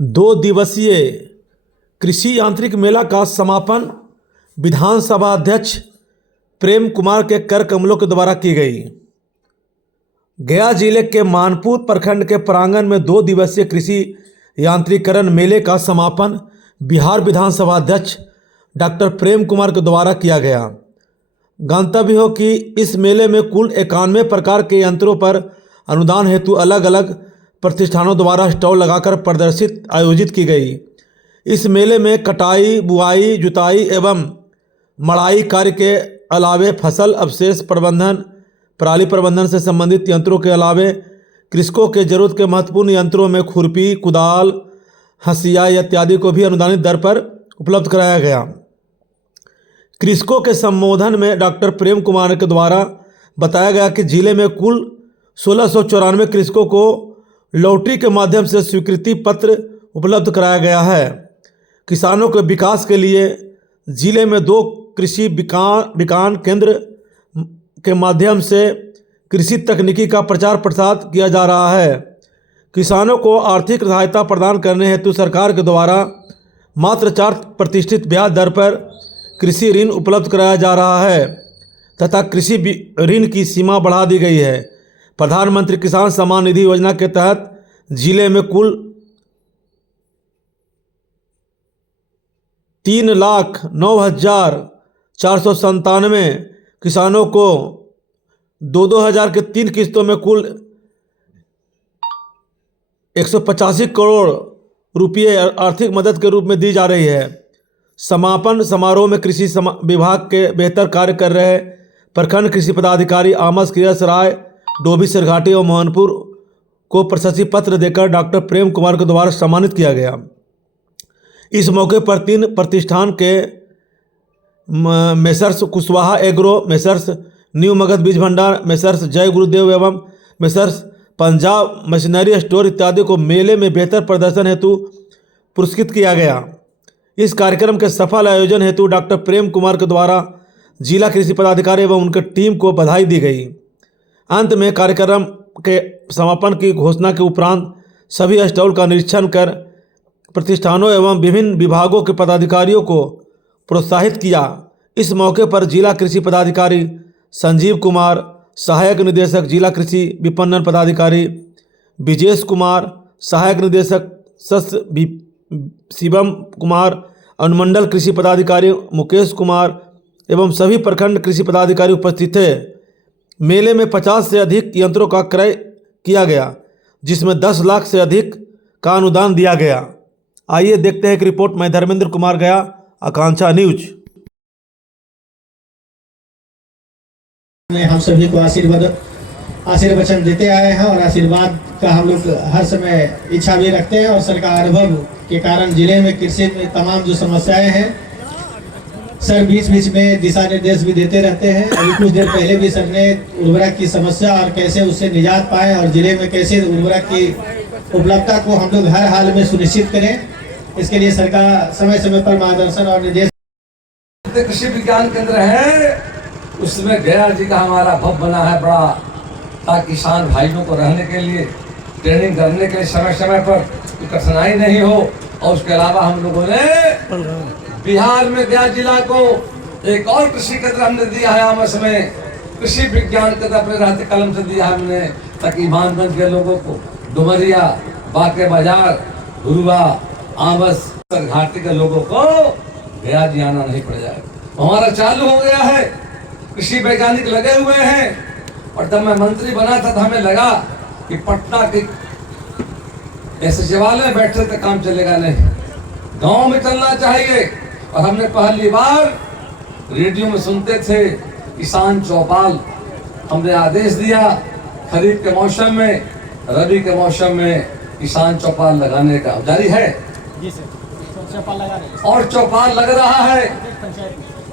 2 दिवसीय कृषि यांत्रिक मेला का समापन विधानसभा अध्यक्ष प्रेम कुमार के कर कमलों के द्वारा की गई। गया जिले के मानपुर प्रखंड के प्रांगण में 2 दिवसीय कृषि यांत्रिकरण मेले का समापन बिहार विधानसभा अध्यक्ष डॉक्टर प्रेम कुमार के द्वारा किया गया। गंतव्य हो कि इस मेले में कुल 91 प्रकार के यंत्रों पर अनुदान हेतु अलग अलग प्रतिष्ठानों द्वारा स्टॉल लगाकर प्रदर्शित आयोजित की गई। इस मेले में कटाई, बुआई, जुताई एवं मड़ाई कार्य के अलावे फसल अवशेष प्रबंधन, पराली प्रबंधन से संबंधित यंत्रों के अलावे कृषकों के जरूरत के महत्वपूर्ण यंत्रों में खुरपी, कुदाल, हंसिया इत्यादि को भी अनुदानित दर पर उपलब्ध कराया गया। कृषकों के संबोधन में डॉक्टर प्रेम कुमार के द्वारा बताया गया कि जिले में कुल 1694 कृषकों को लॉटरी के माध्यम से स्वीकृति पत्र उपलब्ध कराया गया है। किसानों के विकास के लिए जिले में 2 कृषि विज्ञान केंद्र के माध्यम से कृषि तकनीकी का प्रचार प्रसार किया जा रहा है। किसानों को आर्थिक सहायता प्रदान करने हेतु सरकार के द्वारा मात्र 4% ब्याज दर पर कृषि ऋण उपलब्ध कराया जा रहा है तथा कृषि ऋण की सीमा बढ़ा दी गई है। प्रधानमंत्री किसान सम्मान निधि योजना के तहत जिले में कुल 3,09,497 किसानों को 2-2 हज़ार के 3 किस्तों में कुल 185 करोड़ रुपये आर्थिक मदद के रूप में दी जा रही है। समापन समारोह में कृषि विभाग के बेहतर कार्य कर रहे प्रखंड कृषि पदाधिकारी आमस किरस राय, डोभी सिरघाटी और मोहनपुर को प्रशस्ति पत्र देकर डॉक्टर प्रेम कुमार के द्वारा सम्मानित किया गया। इस मौके पर 3 प्रतिष्ठान के messrs Kushwaha agro, messrs new Magadh बीज भंडार, मेसर्स जय गुरुदेव एवं मेसर्स पंजाब मशीनरी स्टोर इत्यादि को मेले में बेहतर प्रदर्शन हेतु पुरस्कृत किया गया। इस कार्यक्रम के सफल आयोजन हेतु डॉक्टर प्रेम कुमार के द्वारा जिला कृषि पदाधिकारी एवं उनके टीम को बधाई दी गई। अंत में कार्यक्रम के समापन की घोषणा के उपरांत सभी स्टॉल का निरीक्षण कर प्रतिष्ठानों एवं विभिन्न विभागों के पदाधिकारियों को प्रोत्साहित किया। इस मौके पर जिला कृषि पदाधिकारी संजीव कुमार, सहायक निदेशक जिला कृषि विपणन पदाधिकारी विजेश कुमार, सहायक निदेशक शस्त्र शिवम कुमार, अनुमंडल कृषि पदाधिकारी मुकेश कुमार एवं सभी प्रखंड कृषि पदाधिकारी उपस्थित थे। मेले में 50 से अधिक यंत्रों का क्रय किया गया, जिसमें 10 लाख से अधिक का अनुदान दिया गया। आइए देखते हैं एक रिपोर्ट। मैं धर्मेंद्र कुमार, गया, आकांक्षा न्यूज। हम सभी को आशीर्वचन देते आए हैं और आशीर्वाद का हम लोग हर समय इच्छा भी रखते हैं और सर का अनुभव के कारण जिले में कृषि में तमाम जो समस्याएं हैं सर बीच में दिशा निर्देश भी देते रहते हैं। अभी कुछ देर पहले भी सर ने उर्वरक की समस्या और कैसे उससे निजात पाए और जिले में कैसे उर्वरक की उपलब्धता को हम लोग हर हाल में सुनिश्चित करें, इसके लिए सर का समय समय पर मार्गदर्शन और निर्देश। कृषि विज्ञान केंद्र है, उसमें गया जी का हमारा भवन बना है बड़ा, ताकि किसान भाइयों को रहने के लिए, ट्रेनिंग करने के लिए समय समय पर कठिनाई नहीं हो। और उसके अलावा हम लोगों ने बिहार में गया जिला को एक और कृषि केंद्र हमने दिया है आमस में, कृषि विज्ञान केंद्र अपने रहते कलम से दिया हमने, ताकि ईमानगंज के लोगों को डुमरिया, बाके बाजार, गुरुआ, आमस, घाटी के लोगों को गया जी आना नहीं पड़ जाएगा। हमारा चालू हो गया है, कृषि वैज्ञानिक लगे हुए हैं। और जब मैं मंत्री बना था तो हमें लगा कि पटना के सचिवालय में बैठे तो काम चलेगा नहीं, गांव में चलना चाहिए। और हमने पहली बार रेडियो में सुनते थे किसान चौपाल, हमने आदेश दिया खरीफ के मौसम में, रबी के मौसम में किसान चौपाल लगाने का जारी है जी सर। चौपाल लगा रहे हैं और चौपाल लग रहा है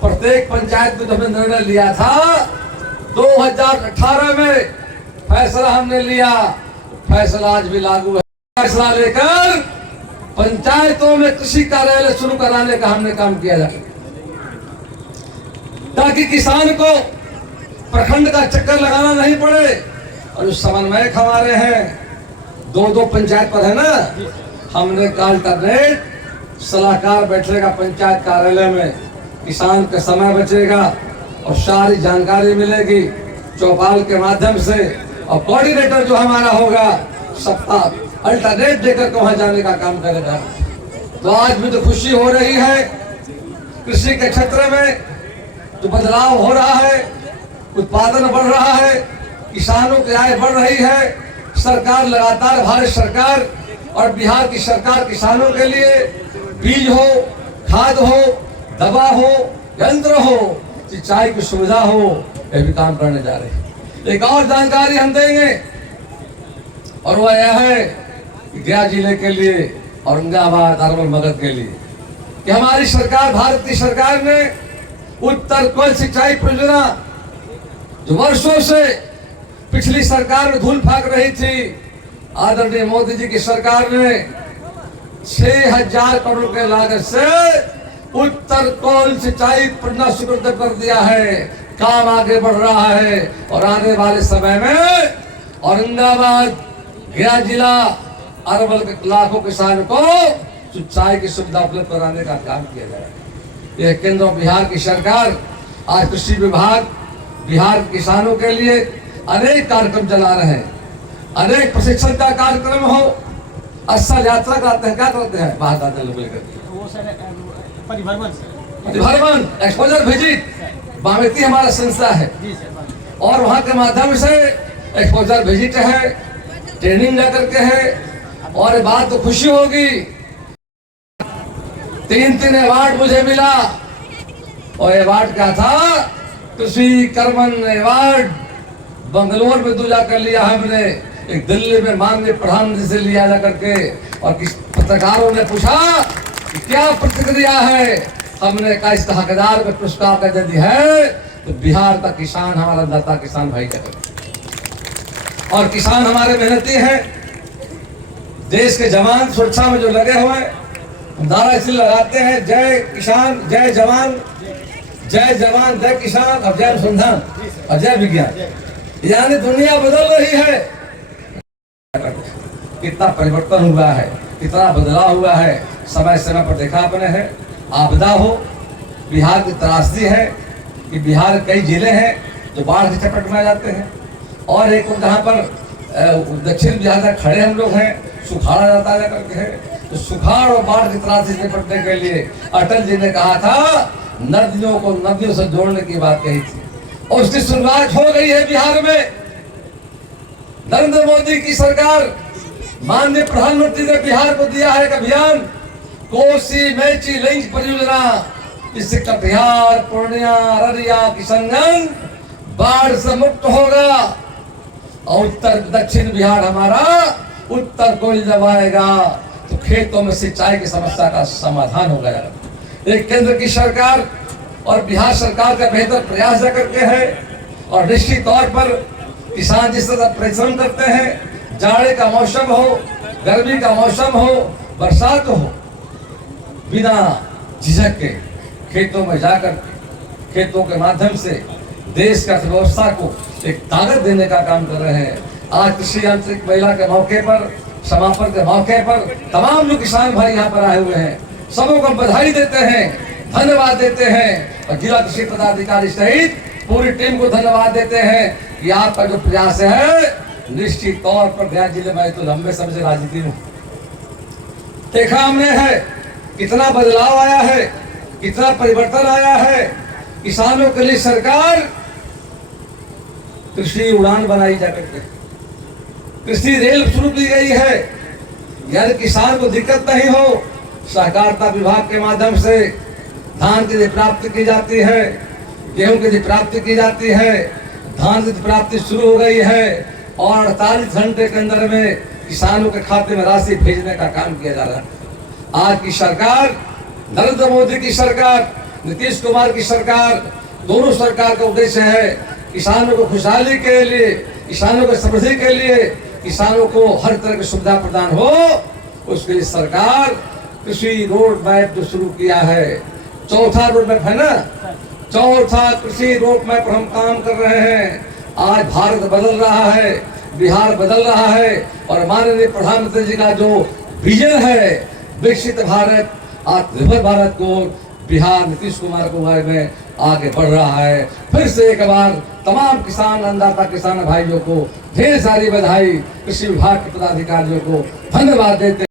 प्रत्येक पंचायत में। तो हमने निर्णय लिया था 2018 में फैसला हमने लिया, फैसला आज भी लागू है। फैसला लेकर पंचायतों में कृषि कार्यालय शुरू कराने का हमने काम किया जाए, ताकि किसान को प्रखंड का चक्कर लगाना नहीं पड़े। और जो समन्वयक हमारे हैं, 2-2 पंचायत पर है ना, हमने कल अल्टरनेट सलाहकार बैठेगा पंचायत कार्यालय में, किसान का समय बचेगा और सारी जानकारी मिलेगी चौपाल के माध्यम से। और कोऑर्डिनेटर जो हमारा होगा सप्ताह अल्टरनेट देकर के वहां जाने का काम करेगा। तो आज भी तो खुशी हो रही है, कृषि के क्षेत्र में जो बदलाव हो रहा है, उत्पादन बढ़ रहा है, किसानों की आय बढ़ रही है। सरकार लगातार, भारत सरकार और बिहार की सरकार किसानों के लिए बीज हो, खाद हो, दवा हो, यंत्र हो, सिंचाई की सुविधा हो, ये भी काम करने जा रहे हैं। एक और जानकारी हम देंगे और वह यह है कि गया जिले के लिए, औरंगाबाद, अरवल, मगध के लिए कि हमारी सरकार, भारत की सरकार ने उत्तर कोयल सिंचाई परियोजना जो वर्षों से पिछली सरकार में धूल फेंक रही थी, आदरणीय मोदी जी की सरकार ने 6,000 करोड़ के लागत से उत्तर कोयल सिंचाई परियोजना स्वीकृत कर दिया है। काम आगे बढ़ रहा है और आने वाले समय में औरंगाबाद, गया जिला, अरवल के लाखों किसानों को सिंचाई की सुविधा उपलब्ध कराने का काम किया जाएगा। यह केंद्र और बिहार की सरकार आज कृषि विभाग बिहार के किसानों के लिए अनेक कार्यक्रम चला रहे हैं। अनेक प्रशिक्षण का कार्यक्रम हो, असल यात्रा कराते हैं, क्या करते हैं बाहर जाते लोग लेकर परिभ्रमण, एक्सपोजर विजिट, बामेती हमारा संस्था है और वहां के माध्यम से एक्सपोजर विजिट है, ट्रेनिंग लेकर के है। और बात तो खुशी होगी, 3 अवार्ड मुझे मिला और अवार्ड क्या था, कृषि कर्मण अवार्ड बंगलोर में 2 जाकर लिया हमने, एक दिल्ली में माननीय प्रधानमंत्री से लिया जा करके। और किस पत्रकारों ने पूछा कि क्या प्रतिक्रिया है, हमने कहा इसका हकदार में पुरस्कार का यदि है तो बिहार का किसान, हमारा अन्नदाता किसान भाई का। और किसान हमारे मेहनती हैं, देश के जवान सुरक्षा में जो लगे हुए हैं, नारा इसलिए लगाते हैं, जय किसान, जय जवान, जय जवान, जय किसान और जय अनुसंधान और जय विज्ञान। यानी दुनिया बदल रही है, कितना परिवर्तन हुआ है, कितना बदलाव हुआ है, समय समय पर देखा अपने है। आपदा हो, बिहार की त्रासदी है कि बिहार कई जिले हैं जो बाढ़ की चपेट में आ जाते हैं और एक जहाँ पर दक्षिण बिहार में खड़े हम लोग हैं, सुखाड़ा जाता जाकर है। तो सुखाड़ और बाढ़ की त्रासदी से निपटने के लिए अटल जी ने कहा था, नदियों को नदियों से जोड़ने की बात कही थी और उसकी शुरुआत हो गई है बिहार में। नरेंद्र मोदी की सरकार, माननीय प्रधानमंत्री ने बिहार को दिया है एक अभियान, कोसी मेची लिंक परियोजना। इससे कटिहार, पूर्णिया, अररिया, किशनगंज बाढ़ से मुक्त होगा और उत्तर दक्षिण बिहार हमारा उत्तर कोयल जब आएगा तो खेतों में सिंचाई की समस्या का समाधान हो गया। एक केंद्र की सरकार और बिहार सरकार का बेहतर प्रयास करके है और निश्चित तौर पर किसान जिस तरह परिश्रम करते हैं, जाड़े का मौसम हो, गर्मी का मौसम हो, बरसात हो, बिना झिझक के खेतों में जाकर खेतों के माध्यम से देश का अर्थव्यवस्था को एक ताकत देने का काम कर रहे हैं। आज कृषि यांत्रिक मेला के मौके पर, समापन के मौके पर तमाम जो किसान भाई यहाँ पर आए हुए हैं, सबों को बधाई देते हैं, धन्यवाद देते हैं और जिला कृषि पदाधिकारी सहित पूरी टीम को धन्यवाद देते हैं कि आपका जो प्रयास है, निश्चित तौर पर गया जिले में तो लंबे समय से राजनीति में देखा हमने है, कितना बदलाव आया है, कितना परिवर्तन आया है। किसानों के लिए सरकार कृषि उड़ान बनाई जा करके कृषि रेल शुरू की गई है, यानी किसान को दिक्कत नहीं हो। सहकारिता विभाग के माध्यम से धान की प्राप्ति की जाती है, गेहूं की प्राप्ति की जाती है, धान की प्राप्ति शुरू हो गई है और 48 घंटे के अंदर में किसानों के खाते में राशि भेजने का काम किया जा रहा है। आज की सरकार, नरेंद्र मोदी की सरकार, नीतीश कुमार की सरकार, दोनों सरकार का उद्देश्य है किसानों को खुशहाली के लिए, किसानों की समृद्धि के लिए, किसानों को हर तरह की सुविधा प्रदान हो, उसके लिए सरकार कृषि रोड मैप जो शुरू किया है, चौथा रोड मैप है ना, चौथा कृषि रोड मैप पर हम काम कर रहे हैं। आज भारत बदल रहा है, बिहार बदल रहा है और माननीय प्रधानमंत्री जी का जो विजन है विकसित भारत, आत्मनिर्भर भारत को बिहार नीतीश कुमार कुमार में आगे बढ़ रहा है। फिर से एक बार तमाम किसान अन्नदाता किसान भाइयों को ढेर सारी बधाई, कृषि विभाग के पदाधिकारियों को धन्यवाद देते